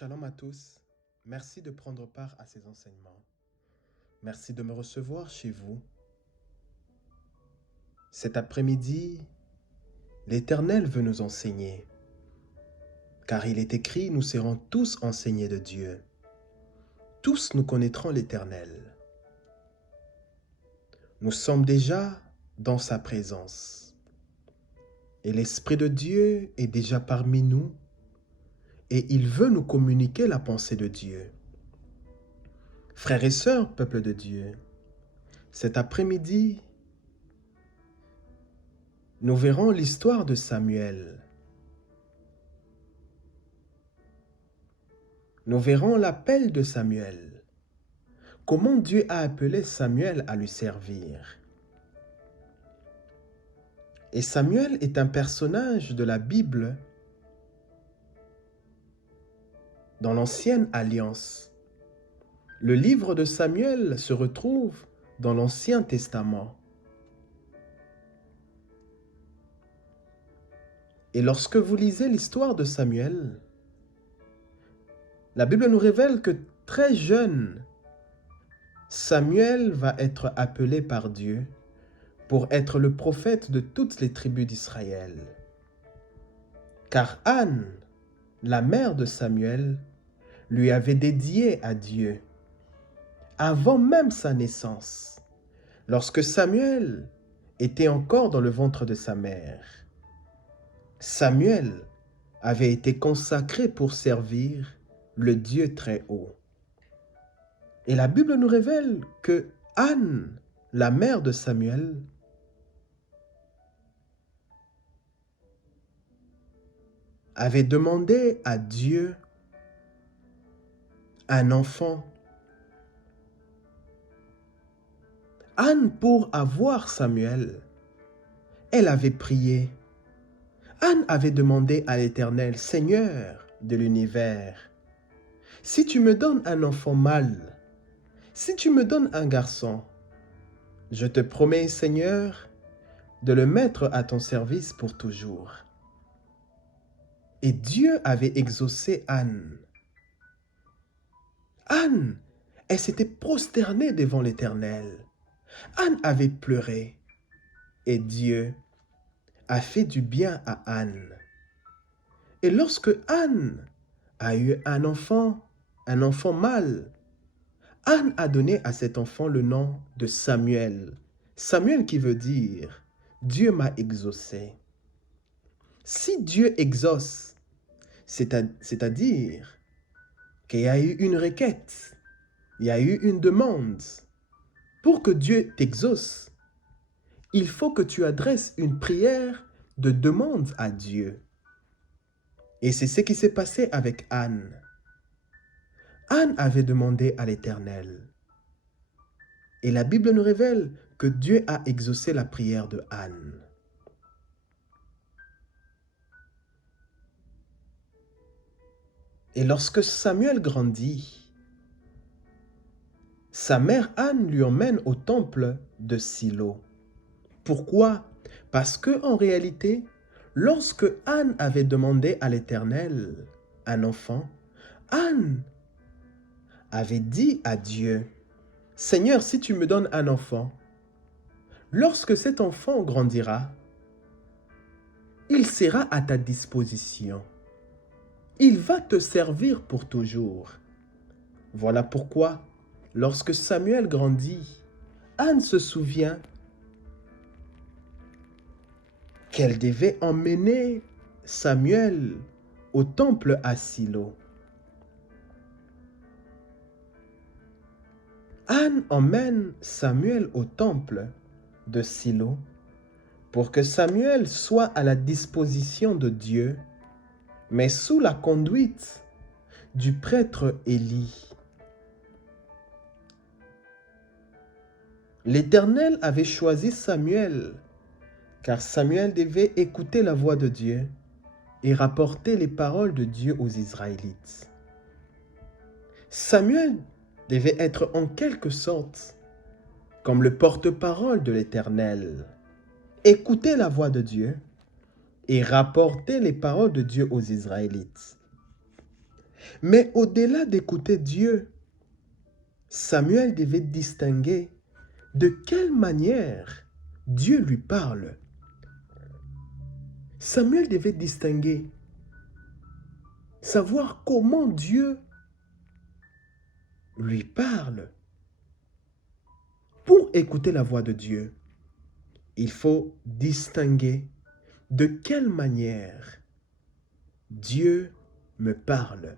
Shalom à tous. Merci de prendre part à ces enseignements. Merci de me recevoir chez vous. Cet après-midi, l'Éternel veut nous enseigner, car il est écrit, nous serons tous enseignés de Dieu. Tous nous connaîtrons l'Éternel. Nous sommes déjà dans sa présence. Et l'Esprit de Dieu est déjà parmi nous et il veut nous communiquer la pensée de Dieu. Frères et sœurs, peuple de Dieu, cet après-midi, nous verrons l'histoire de Samuel. Nous verrons l'appel de Samuel. Comment Dieu a appelé Samuel à lui servir. Et Samuel est un personnage de la Bible dans l'Ancienne Alliance. Le livre de Samuel se retrouve dans l'Ancien Testament. Et lorsque vous lisez l'histoire de Samuel, la Bible nous révèle que très jeune, Samuel va être appelé par Dieu pour être le prophète de toutes les tribus d'Israël. Car Anne, la mère de Samuel, lui avait dédié à Dieu avant même sa naissance, lorsque Samuel était encore dans le ventre de sa mère. Samuel avait été consacré pour servir le Dieu très haut. Et la Bible nous révèle que Anne, la mère de Samuel, avait demandé à Dieu un enfant. Anne, pour avoir Samuel, elle avait prié. Anne avait demandé à l'Éternel, Seigneur de l'univers, si tu me donnes un enfant mâle, si tu me donnes un garçon, je te promets, Seigneur, de le mettre à ton service pour toujours. Et Dieu avait exaucé Anne. Anne, elle s'était prosternée devant l'Éternel. Anne avait pleuré. Et Dieu a fait du bien à Anne. Et lorsque Anne a eu un enfant mâle, Anne a donné à cet enfant le nom de Samuel. Samuel qui veut dire « Dieu m'a exaucé ». Si Dieu exauce, c'est-à-dire qu'il y a eu une requête, il y a eu une demande. Pour que Dieu t'exauce, il faut que tu adresses une prière de demande à Dieu. Et c'est ce qui s'est passé avec Anne. Anne avait demandé à l'Éternel. Et la Bible nous révèle que Dieu a exaucé la prière de Anne. Et lorsque Samuel grandit, sa mère Anne lui emmène au temple de Silo. Pourquoi? Parce que en réalité, lorsque Anne avait demandé à l'Éternel un enfant, Anne avait dit à Dieu, « Seigneur, si tu me donnes un enfant, lorsque cet enfant grandira, il sera à ta disposition. Il va te servir pour toujours. » Voilà pourquoi, lorsque Samuel grandit, Anne se souvient qu'elle devait emmener Samuel au temple à Silo. Anne emmène Samuel au temple de Silo pour que Samuel soit à la disposition de Dieu, mais sous la conduite du prêtre Élie. L'Éternel avait choisi Samuel, car Samuel devait écouter la voix de Dieu et rapporter les paroles de Dieu aux Israélites. Samuel devait être en quelque sorte comme le porte-parole de l'Éternel, écouter la voix de Dieu et rapporter les paroles de Dieu aux Israélites. Mais au-delà d'écouter Dieu, Samuel devait distinguer de quelle manière Dieu lui parle. Samuel devait distinguer, savoir comment Dieu lui parle. Pour écouter la voix de Dieu, il faut distinguer de quelle manière Dieu me parle.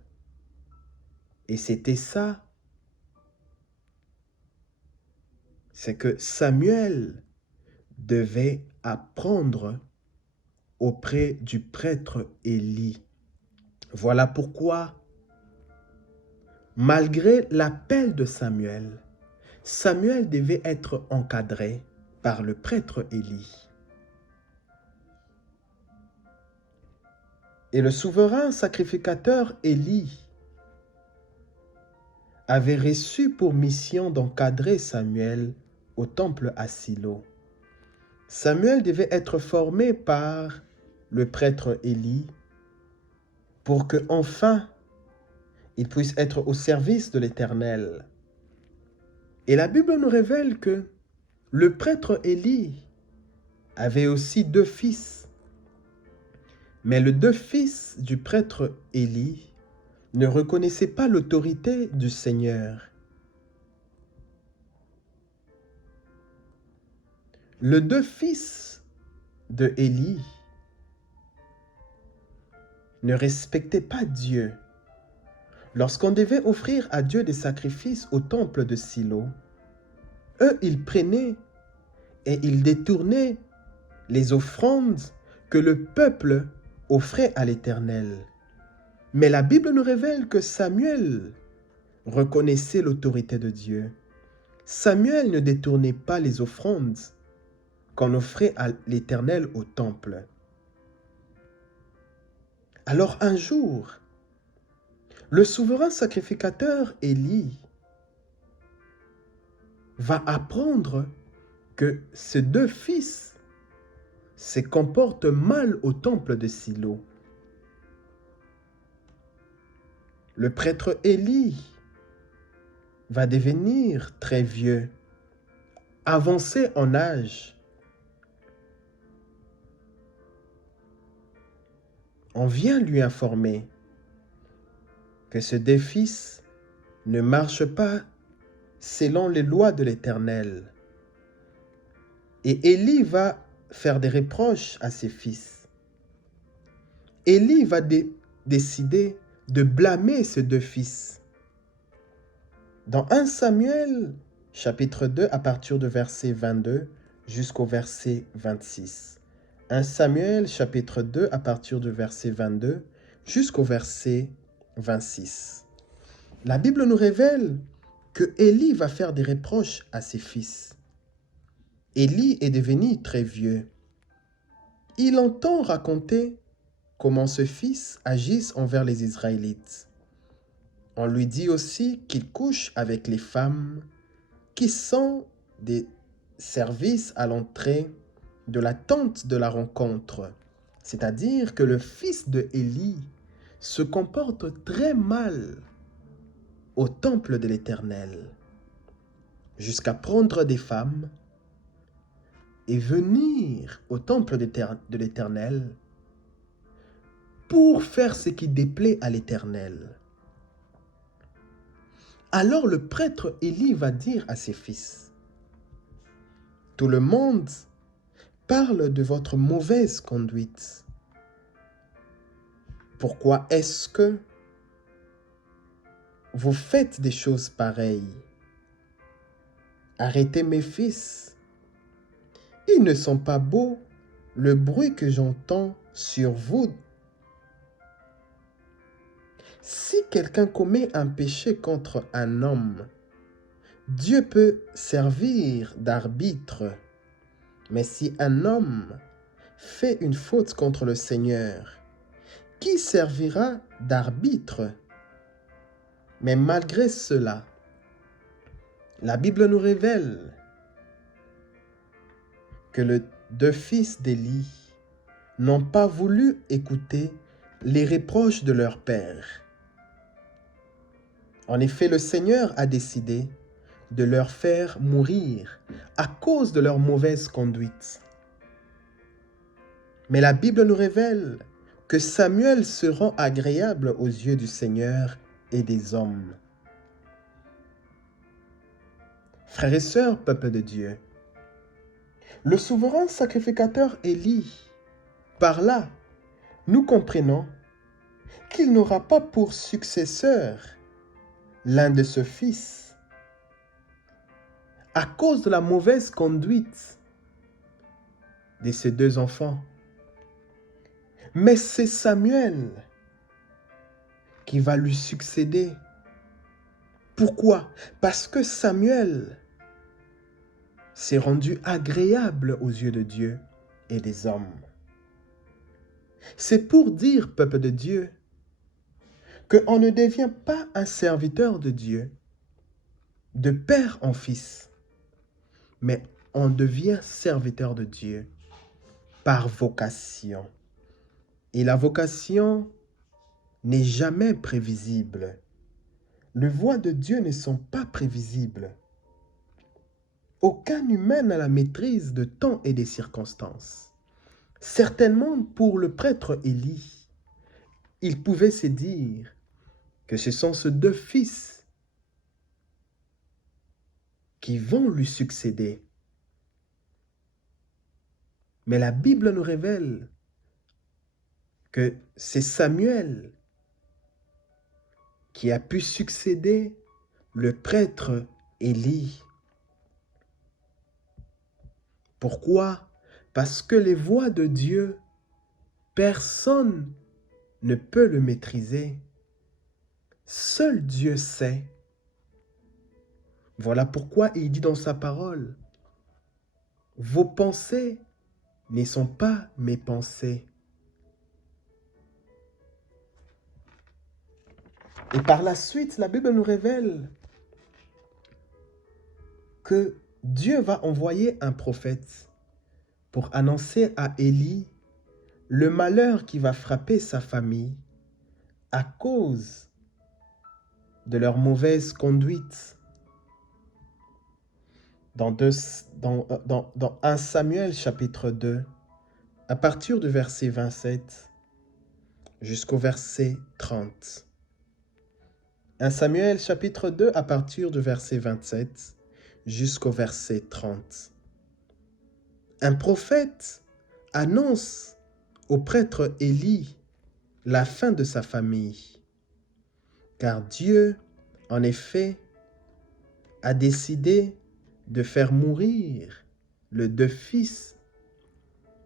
Et c'était ça, c'est que Samuel devait apprendre auprès du prêtre Élie. Voilà pourquoi, malgré l'appel de Samuel, Samuel devait être encadré par le prêtre Élie. Et le souverain sacrificateur Élie avait reçu pour mission d'encadrer Samuel au temple à Silo. Samuel devait être formé par le prêtre Élie pour que enfin il puisse être au service de l'Éternel. Et la Bible nous révèle que le prêtre Élie avait aussi 2 fils. Mais les 2 fils du prêtre Élie ne reconnaissaient pas l'autorité du Seigneur. Les 2 fils de Élie ne respectaient pas Dieu. Lorsqu'on devait offrir à Dieu des sacrifices au temple de Silo, eux, ils prenaient et ils détournaient les offrandes que le peuple offrait à l'Éternel. Mais la Bible nous révèle que Samuel reconnaissait l'autorité de Dieu. Samuel ne détournait pas les offrandes qu'on offrait à l'Éternel au temple. Alors un jour, le souverain sacrificateur Élie va apprendre que ses 2 fils se comportent mal au temple de Silo. Le prêtre Élie va devenir très vieux, avancé en âge. On vient lui informer que ses 2 fils ne marchent pas selon les lois de l'Éternel. Et Élie va faire des reproches à ses fils. Élie va décider de blâmer ses 2 fils. Dans 1 Samuel, chapitre 2, à partir du verset 22 jusqu'au verset 26. 1 Samuel, chapitre 2, à partir du verset 22 jusqu'au verset 26. La Bible nous révèle que Élie va faire des reproches à ses fils. Élie est devenu très vieux. Il entend raconter comment ce fils agisse envers les Israélites. On lui dit aussi qu'il couche avec les femmes qui sont des services à l'entrée de la tente de la rencontre. C'est-à-dire que le fils de Élie se comporte très mal au temple de l'Éternel, jusqu'à prendre des femmes et venir au temple de l'Éternel pour faire ce qui déplaît à l'Éternel. Alors le prêtre Élie va dire à ses fils, « Tout le monde parle de votre mauvaise conduite. Pourquoi est-ce que vous faites des choses pareilles? Arrêtez mes fils. Ils ne sont pas beaux, le bruit que j'entends sur vous. Si quelqu'un commet un péché contre un homme, Dieu peut servir d'arbitre. Mais si un homme fait une faute contre le Seigneur, qui servira d'arbitre? Mais malgré cela, la Bible nous révèle que les 2 fils d'Élie n'ont pas voulu écouter les reproches de leur père. En effet, le Seigneur a décidé de leur faire mourir à cause de leur mauvaise conduite. Mais la Bible nous révèle que Samuel se rend agréable aux yeux du Seigneur et des hommes. Frères et sœurs, peuple de Dieu, le souverain sacrificateur Élie, par là, nous comprenons qu'il n'aura pas pour successeur l'un de ses fils à cause de la mauvaise conduite de ses deux enfants. Mais c'est Samuel qui va lui succéder. Pourquoi? Parce que Samuel s'est rendu agréable aux yeux de Dieu et des hommes. C'est pour dire, peuple de Dieu, qu'on ne devient pas un serviteur de Dieu, de père en fils, mais on devient serviteur de Dieu par vocation. Et la vocation n'est jamais prévisible. Les voies de Dieu ne sont pas prévisibles. Aucun humain n'a la maîtrise de temps et des circonstances. Certainement pour le prêtre Élie, il pouvait se dire que ce sont ces deux fils qui vont lui succéder. Mais la Bible nous révèle que c'est Samuel qui a pu succéder le prêtre Élie. Pourquoi? Parce que les voies de Dieu, personne ne peut le maîtriser. Seul Dieu sait. Voilà pourquoi il dit dans sa parole, « Vos pensées ne sont pas mes pensées. » Et par la suite, la Bible nous révèle que Dieu va envoyer un prophète pour annoncer à Élie le malheur qui va frapper sa famille à cause de leur mauvaise conduite. Dans 1 Samuel chapitre 2, à partir du verset 27 jusqu'au verset 30. 1 Samuel chapitre 2 à partir du verset 27 jusqu'au verset 30. Un prophète annonce au prêtre Élie la fin de sa famille, car Dieu, en effet, a décidé de faire mourir les deux fils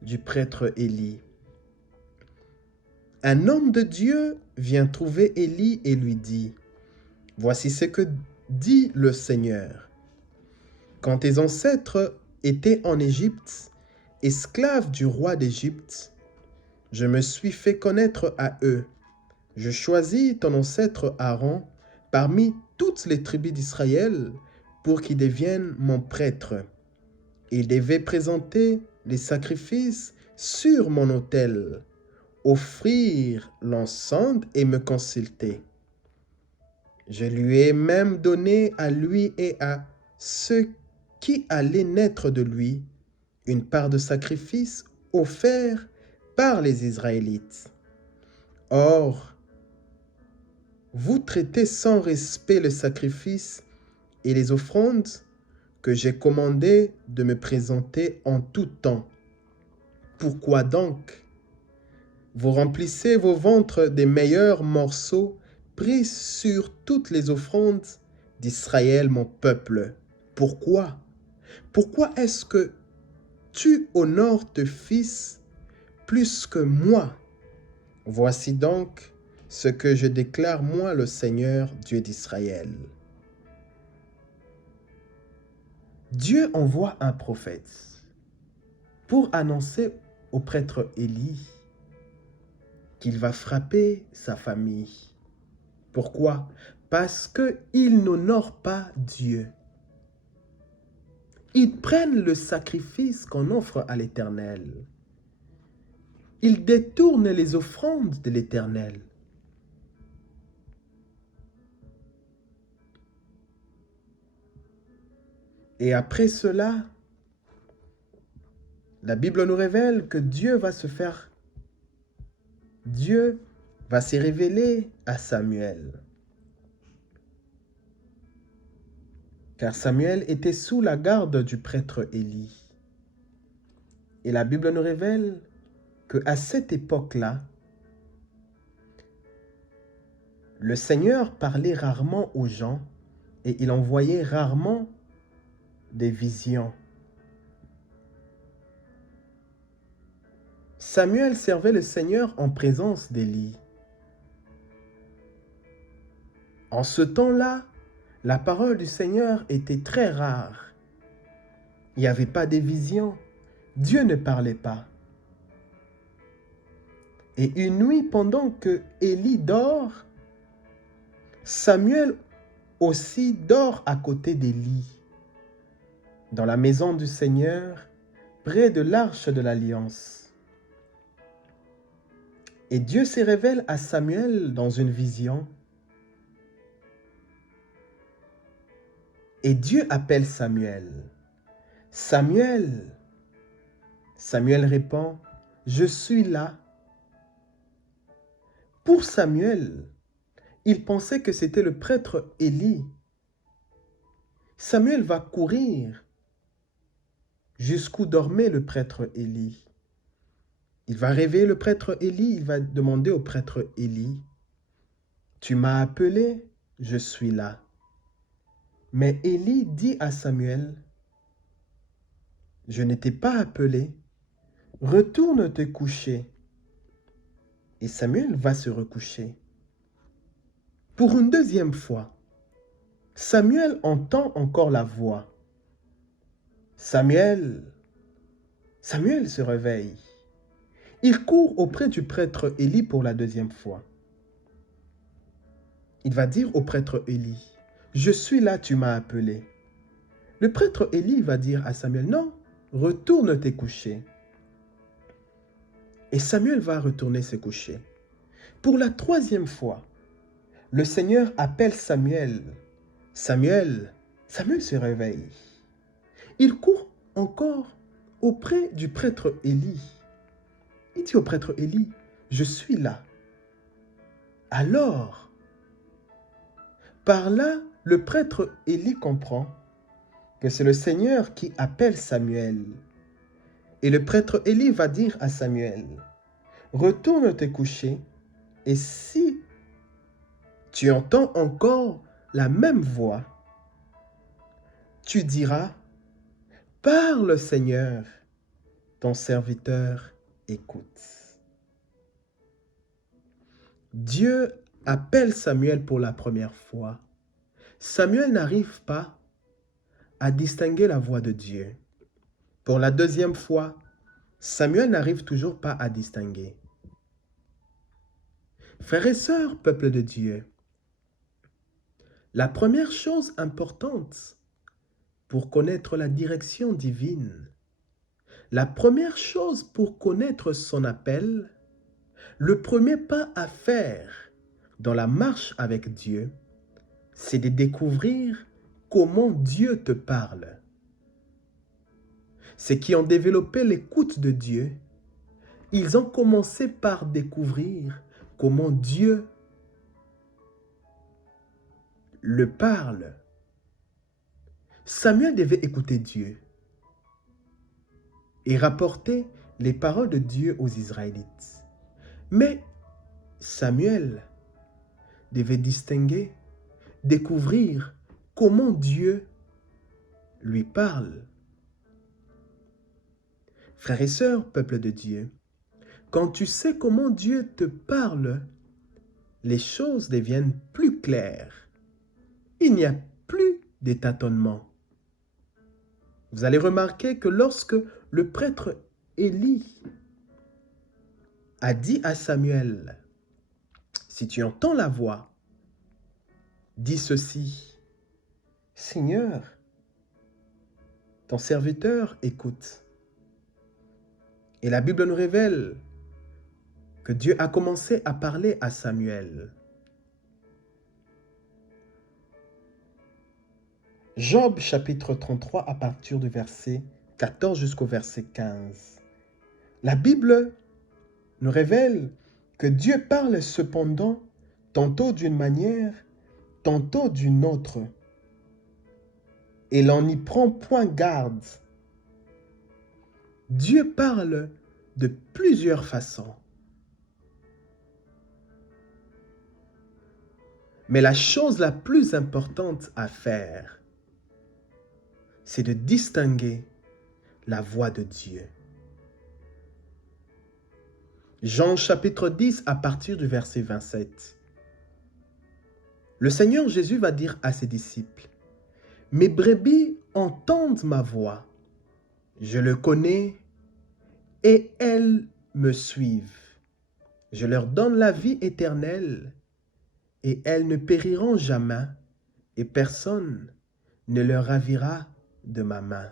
du prêtre Élie. Un homme de Dieu vient trouver Élie et lui dit, « Voici ce que dit le Seigneur. Quand tes ancêtres étaient en Égypte, esclaves du roi d'Égypte, je me suis fait connaître à eux. Je choisis ton ancêtre Aaron parmi toutes les tribus d'Israël pour qu'il devienne mon prêtre. Il devait présenter les sacrifices sur mon autel, offrir l'encens et me consulter. Je lui ai même donné à lui et à ceux qui allaient naître de lui une part de sacrifice offert par les Israélites. Or, vous traitez sans respect le sacrifice et les offrandes que j'ai commandé de me présenter en tout temps. Pourquoi donc vous remplissez vos ventres des meilleurs morceaux pris sur toutes les offrandes d'Israël, mon peuple? Pourquoi? Pourquoi est-ce que tu honores tes fils plus que moi? Voici donc ce que je déclare, moi, le Seigneur, Dieu d'Israël. Dieu envoie un prophète pour annoncer au prêtre Élie qu'il va frapper sa famille. Pourquoi? Parce qu'ils n'honorent pas Dieu. Ils prennent le sacrifice qu'on offre à l'Éternel. Ils détournent les offrandes de l'Éternel. Et après cela, la Bible nous révèle que Dieu va se révéler à Samuel. Car Samuel était sous la garde du prêtre Élie. Et la Bible nous révèle qu'à cette époque-là, le Seigneur parlait rarement aux gens et il envoyait rarement des visions. Samuel servait le Seigneur en présence d'Élie. En ce temps-là, la parole du Seigneur était très rare. Il n'y avait pas de visions. Dieu ne parlait pas. Et une nuit, pendant que Élie dort, Samuel aussi dort à côté d'Élie, dans la maison du Seigneur, près de l'arche de l'Alliance. Et Dieu se révèle à Samuel dans une vision. Et Dieu appelle Samuel. Samuel. Samuel répond, « Je suis là. » Pour Samuel, il pensait que c'était le prêtre Élie. Samuel va courir jusqu'où dormait le prêtre Élie. Il va réveiller le prêtre Élie, il va demander au prêtre Élie, « Tu m'as appelé, je suis là. » Mais Élie dit à Samuel, « Je ne t'ai pas appelé, retourne te coucher. » Et Samuel va se recoucher. Pour une deuxième fois, Samuel entend encore la voix. Samuel se réveille. Il court auprès du prêtre Élie pour la deuxième fois. Il va dire au prêtre Élie, « Je suis là, tu m'as appelé. » Le prêtre Élie va dire à Samuel, « Non, retourne te coucher. » Et Samuel va retourner se coucher. Pour la troisième fois, le Seigneur appelle Samuel. Samuel se réveille. Il court encore auprès du prêtre Élie. Il dit au prêtre Élie, « Je suis là. » Alors, par là, le prêtre Élie comprend que c'est le Seigneur qui appelle Samuel. Et le prêtre Élie va dire à Samuel, « Retourne te coucher, et si tu entends encore la même voix, tu diras, « Parle Seigneur, ton serviteur écoute. » Dieu appelle Samuel pour la première fois. Samuel n'arrive pas à distinguer la voix de Dieu. Pour la deuxième fois, Samuel n'arrive toujours pas à distinguer. Frères et sœurs, peuple de Dieu, la première chose importante pour connaître la direction divine, la première chose pour connaître son appel, le premier pas à faire dans la marche avec Dieu, c'est de découvrir comment Dieu te parle. Ceux qui ont développé l'écoute de Dieu, ils ont commencé par découvrir comment Dieu le parle. Samuel devait écouter Dieu et rapporter les paroles de Dieu aux Israélites. Mais Samuel devait distinguer, découvrir comment Dieu lui parle. Frères et sœurs, peuple de Dieu, quand tu sais comment Dieu te parle, les choses deviennent plus claires. Il n'y a plus de tâtonnement. Vous allez remarquer que lorsque le prêtre Élie a dit à Samuel, « Si tu entends la voix, dis ceci, « Seigneur, ton serviteur écoute. » Et la Bible nous révèle que Dieu a commencé à parler à Samuel. Job chapitre 33 à partir du verset 14 jusqu'au verset 15. La Bible nous révèle que Dieu parle cependant tantôt d'une manière, tantôt d'une autre, et l'on n'y prend point garde. Dieu parle de plusieurs façons. Mais la chose la plus importante à faire, c'est de distinguer la voix de Dieu. Jean chapitre 10 à partir du verset 27. Le Seigneur Jésus va dire à ses disciples, « Mes brebis entendent ma voix, je le connais et elles me suivent. Je leur donne la vie éternelle et elles ne périront jamais et personne ne leur ravira de ma main. »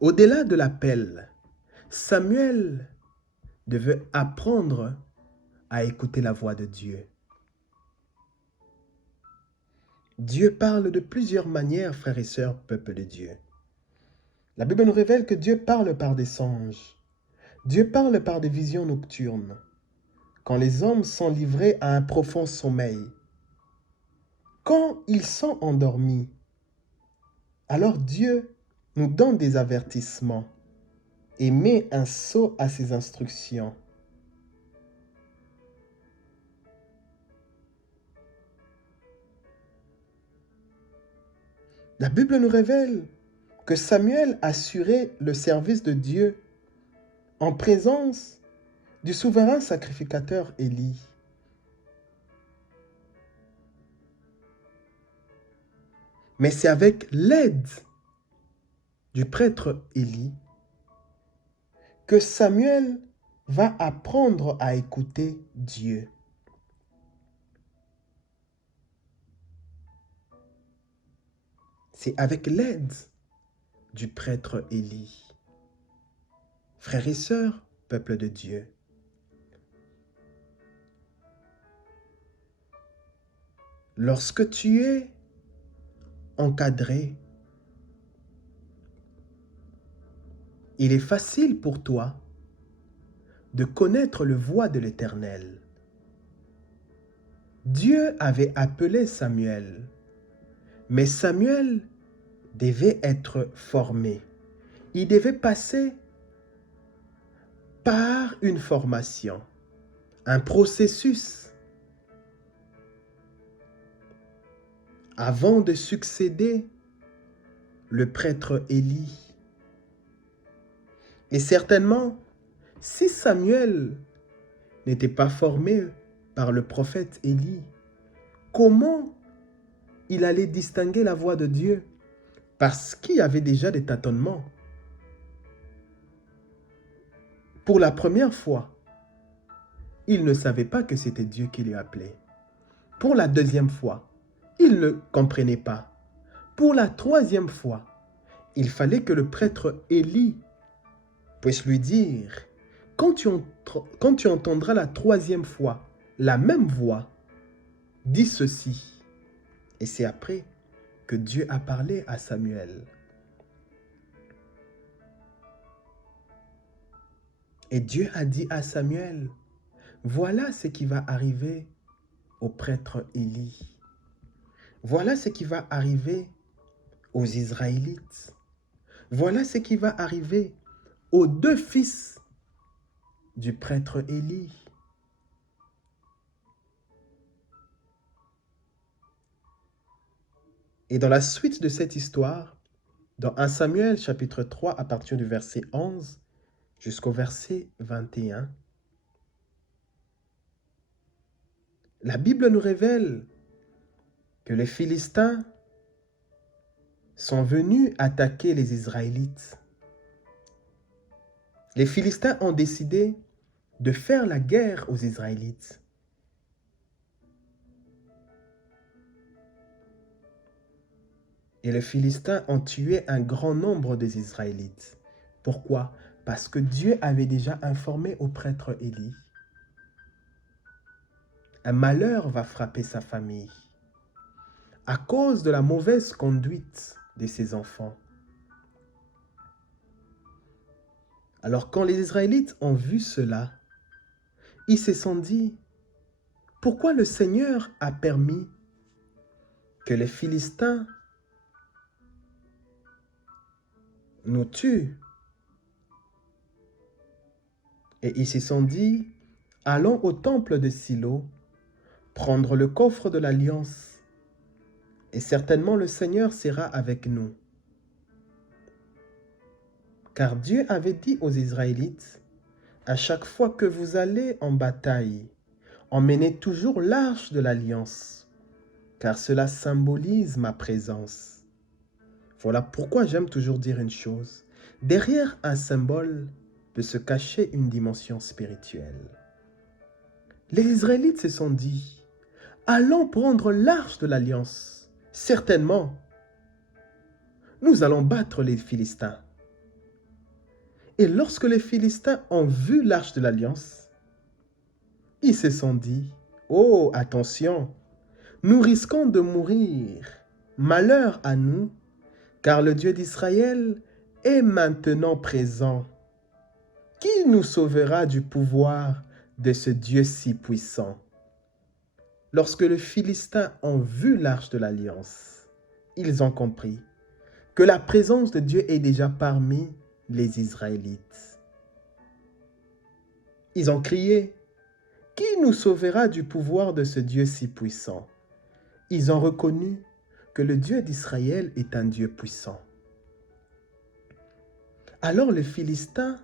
Au-delà de l'appel, Samuel devait apprendre à écouter la voix de Dieu. Dieu parle de plusieurs manières, frères et sœurs, peuple de Dieu. La Bible nous révèle que Dieu parle par des songes. Dieu parle par des visions nocturnes, quand les hommes sont livrés à un profond sommeil. Quand ils sont endormis, alors Dieu nous donne des avertissements et met un sceau à ses instructions. La Bible nous révèle que Samuel assurait le service de Dieu en présence du souverain sacrificateur Élie. Mais c'est avec l'aide du prêtre Élie que Samuel va apprendre à écouter Dieu. C'est avec l'aide du prêtre Élie. Frères et sœurs, peuple de Dieu, lorsque tu es encadré, il est facile pour toi de connaître le voie de l'Éternel. Dieu avait appelé Samuel, mais Samuel devait être formé. Il devait passer par une formation, un processus, avant de succéder le prêtre Élie. Et certainement, si Samuel n'était pas formé par le prophète Élie, comment il allait distinguer la voix de Dieu? Parce qu'il y avait déjà des tâtonnements. Pour la première fois, il ne savait pas que c'était Dieu qui lui appelait. Pour la deuxième fois, il ne comprenait pas. Pour la troisième fois, il fallait que le prêtre Élie puisse lui dire, quand tu entendras la troisième fois la même voix, dis ceci. Et c'est après que Dieu a parlé à Samuel. Et Dieu a dit à Samuel, voilà ce qui va arriver au prêtre Élie. Voilà ce qui va arriver aux Israélites. Voilà ce qui va arriver aux deux fils du prêtre Élie. Et dans la suite de cette histoire, dans 1 Samuel chapitre 3 à partir du verset 11 jusqu'au verset 21, la Bible nous révèle que les Philistins sont venus attaquer les Israélites. Les Philistins ont décidé de faire la guerre aux Israélites. Et les Philistins ont tué un grand nombre des Israélites. Pourquoi? Parce que Dieu avait déjà informé au prêtre Élie. Un malheur va frapper sa famille. à cause de la mauvaise conduite de ses enfants. Alors quand les Israélites ont vu cela, ils se sont dit, pourquoi le Seigneur a permis que les Philistins nous tuent? Et ils se sont dit, allons au temple de Silo, prendre le coffre de l'alliance, et certainement le Seigneur sera avec nous. Car Dieu avait dit aux Israélites, à chaque fois que vous allez en bataille, emmenez toujours l'arche de l'alliance, car cela symbolise ma présence. Voilà pourquoi j'aime toujours dire une chose. Derrière un symbole peut se cacher une dimension spirituelle. Les Israélites se sont dit, allons prendre l'arche de l'alliance. Certainement, nous allons battre les Philistins. Et lorsque les Philistins ont vu l'arche de l'alliance, ils se sont dit, oh, attention, nous risquons de mourir. Malheur à nous, car le Dieu d'Israël est maintenant présent. Qui nous sauvera du pouvoir de ce Dieu si puissant? Lorsque les Philistins ont vu l'arche de l'alliance, ils ont compris que la présence de Dieu est déjà parmi les Israélites. Ils ont crié, « Qui nous sauvera du pouvoir de ce Dieu si puissant ?» Ils ont reconnu que le Dieu d'Israël est un Dieu puissant. Alors les Philistins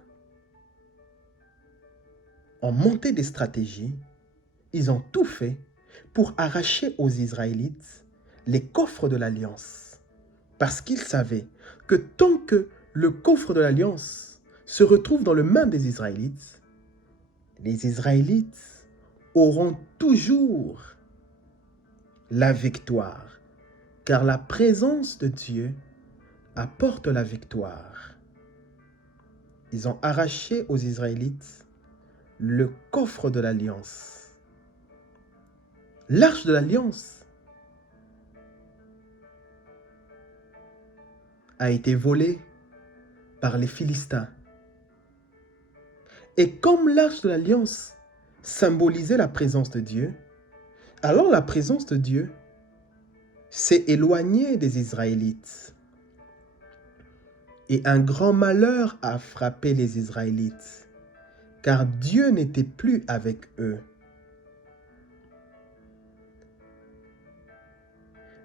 ont monté des stratégies, ils ont tout fait pour arracher aux Israélites les coffres de l'Alliance. Parce qu'ils savaient que tant que le coffre de l'Alliance se retrouve dans les mains des Israélites, les Israélites auront toujours la victoire, car la présence de Dieu apporte la victoire. Ils ont arraché aux Israélites le coffre de l'Alliance. L'arche de l'Alliance a été volée par les Philistins. Et comme l'arche de l'Alliance symbolisait la présence de Dieu, alors la présence de Dieu s'est éloignée des Israélites. Et un grand malheur a frappé les Israélites, car Dieu n'était plus avec eux.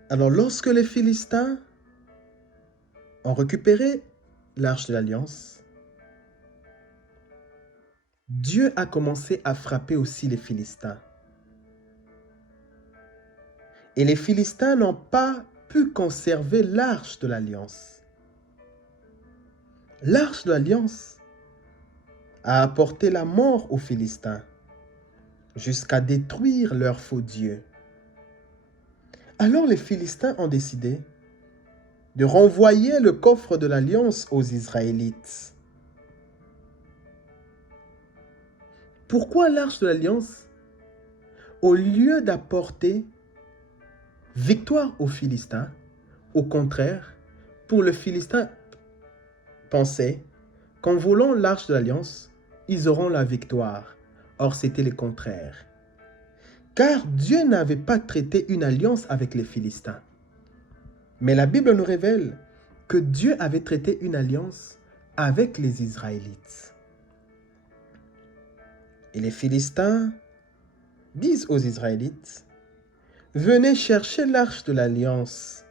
Alors lorsque les Philistins ont récupéré l'arche de l'Alliance, Dieu a commencé à frapper aussi les Philistins. Et les Philistins n'ont pas pu conserver l'arche de l'Alliance. L'arche de l'Alliance a apporté la mort aux Philistins jusqu'à détruire leur faux Dieu. Alors les Philistins ont décidé de renvoyer le coffre de l'Alliance aux Israélites. Pourquoi l'arche de l'Alliance, au lieu d'apporter victoire aux Philistins, au contraire, pour le Philistin, pensait qu'en volant l'arche de l'Alliance, ils auront la victoire. Or, c'était le contraire. Car Dieu n'avait pas traité une alliance avec les Philistins. Mais la Bible nous révèle que Dieu avait traité une alliance avec les Israélites. Et les Philistins disent aux Israélites, « Venez chercher l'arche de l'alliance.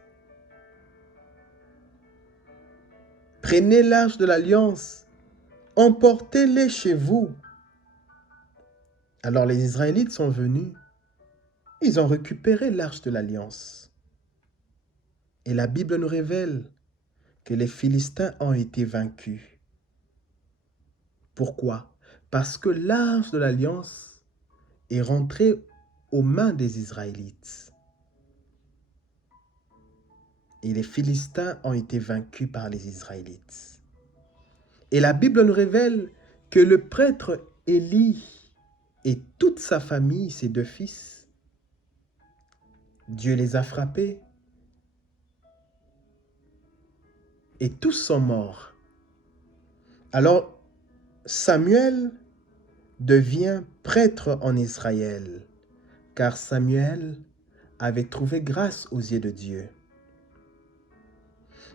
Prenez l'arche de l'alliance, emportez-les chez vous. » Alors les Israélites sont venus, ils ont récupéré l'arche de l'alliance. Et la Bible nous révèle que les Philistins ont été vaincus. Pourquoi? Parce que l'arche de l'alliance est rentrée aux mains des Israélites. Et les Philistins ont été vaincus par les Israélites. Et la Bible nous révèle que le prêtre Élie et toute sa famille, ses 2 fils, Dieu les a frappés et tous sont morts. Alors Samuel devient prêtre en Israël, car Samuel avait trouvé grâce aux yeux de Dieu.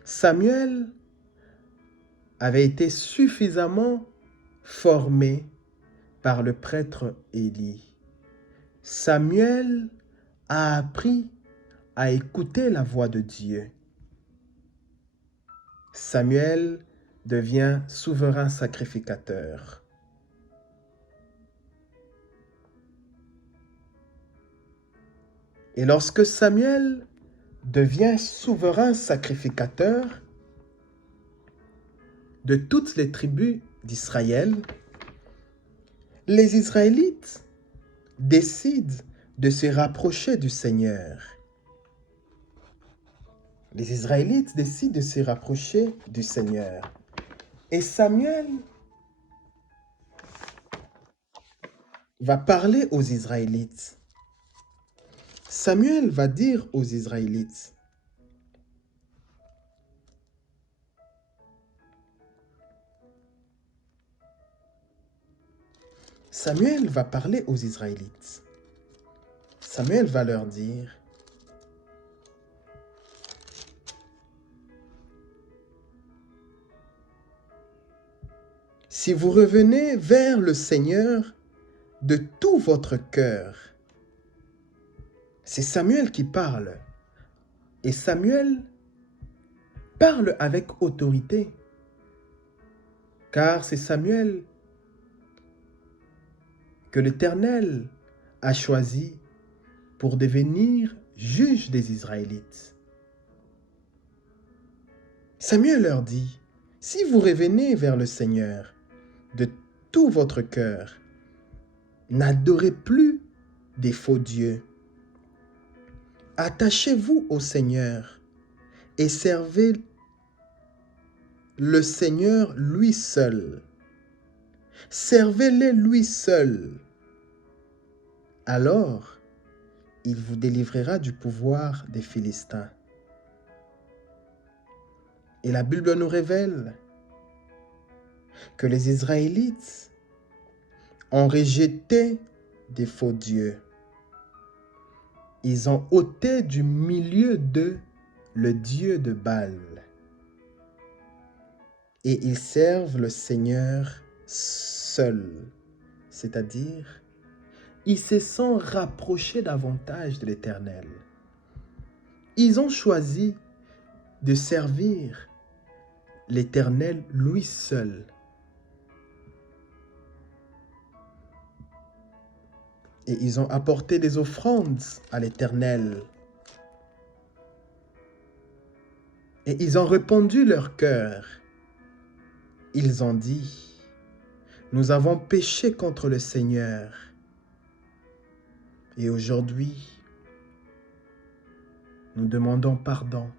Samuel avait été suffisamment formé par le prêtre Élie. Samuel a appris à écouter la voix de Dieu. Samuel devient souverain sacrificateur. Et lorsque Samuel devient souverain sacrificateur de toutes les tribus d'Israël, les Israélites décident de se rapprocher du Seigneur. Les Israélites décident de se rapprocher du Seigneur. Et Samuel va parler aux Israélites. Samuel va dire aux Israélites, Samuel va parler aux Israélites. Samuel va leur dire, si vous revenez vers le Seigneur de tout votre cœur, c'est Samuel qui parle. Et Samuel parle avec autorité, car c'est Samuel que l'Éternel a choisi pour devenir juge des Israélites. Samuel leur dit, si vous revenez vers le Seigneur de tout votre cœur, n'adorez plus des faux dieux. Attachez-vous au Seigneur et servez le Seigneur lui seul. Servez-le lui seul. Alors, il vous délivrera du pouvoir des Philistins. Et la Bible nous révèle que les Israélites ont rejeté des faux dieux. Ils ont ôté du milieu d'eux le Dieu de Baal. Et ils servent le Seigneur seul. C'est-à-dire, ils se sont rapprochés davantage de l'Éternel. Ils ont choisi de servir l'Éternel lui seul. Et ils ont apporté des offrandes à l'Éternel. Et ils ont répandu leur cœur. Ils ont dit, nous avons péché contre le Seigneur. Et aujourd'hui, nous demandons pardon.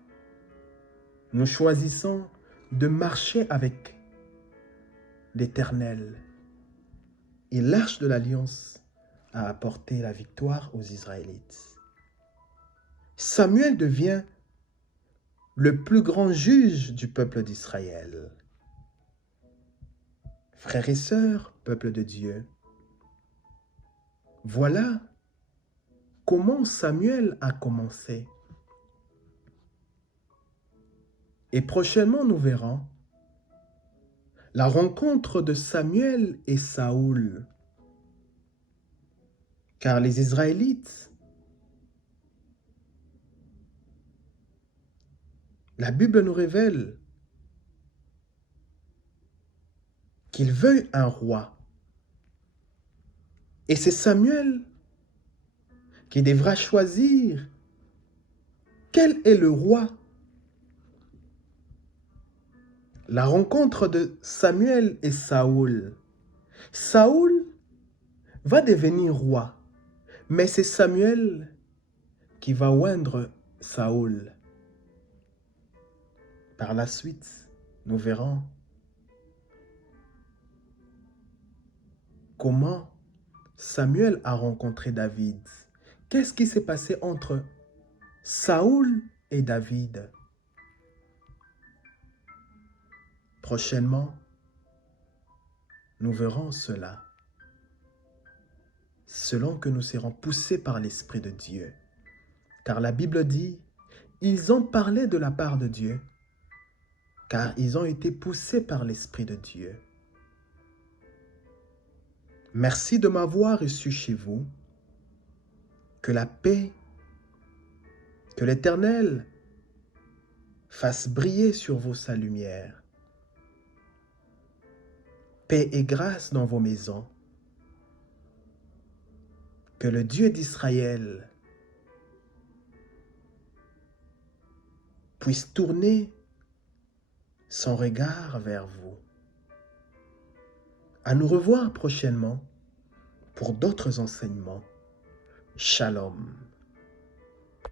Nous choisissons de marcher avec l'Éternel. Et l'arche de l'Alliance a apporté la victoire aux Israélites. Samuel devient le plus grand juge du peuple d'Israël. Frères et sœurs, peuple de Dieu, voilà comment Samuel a commencé. Et prochainement, nous verrons la rencontre de Samuel et Saoul. Car les Israélites, la Bible nous révèle qu'ils veulent un roi. Et c'est Samuel qui devra choisir quel est le roi. La rencontre de Samuel et Saoul. Saoul va devenir roi, mais c'est Samuel qui va oindre Saoul. Par la suite, nous verrons comment Samuel a rencontré David. Qu'est-ce qui s'est passé entre Saoul et David? Prochainement, nous verrons cela, selon que nous serons poussés par l'Esprit de Dieu. Car la Bible dit, ils ont parlé de la part de Dieu, car ils ont été poussés par l'Esprit de Dieu. Merci de m'avoir reçu chez vous. Que la paix, que l'Éternel fasse briller sur vous sa lumière. Paix et grâce dans vos maisons. Que le Dieu d'Israël puisse tourner son regard vers vous. À nous revoir prochainement pour d'autres enseignements. Shalom.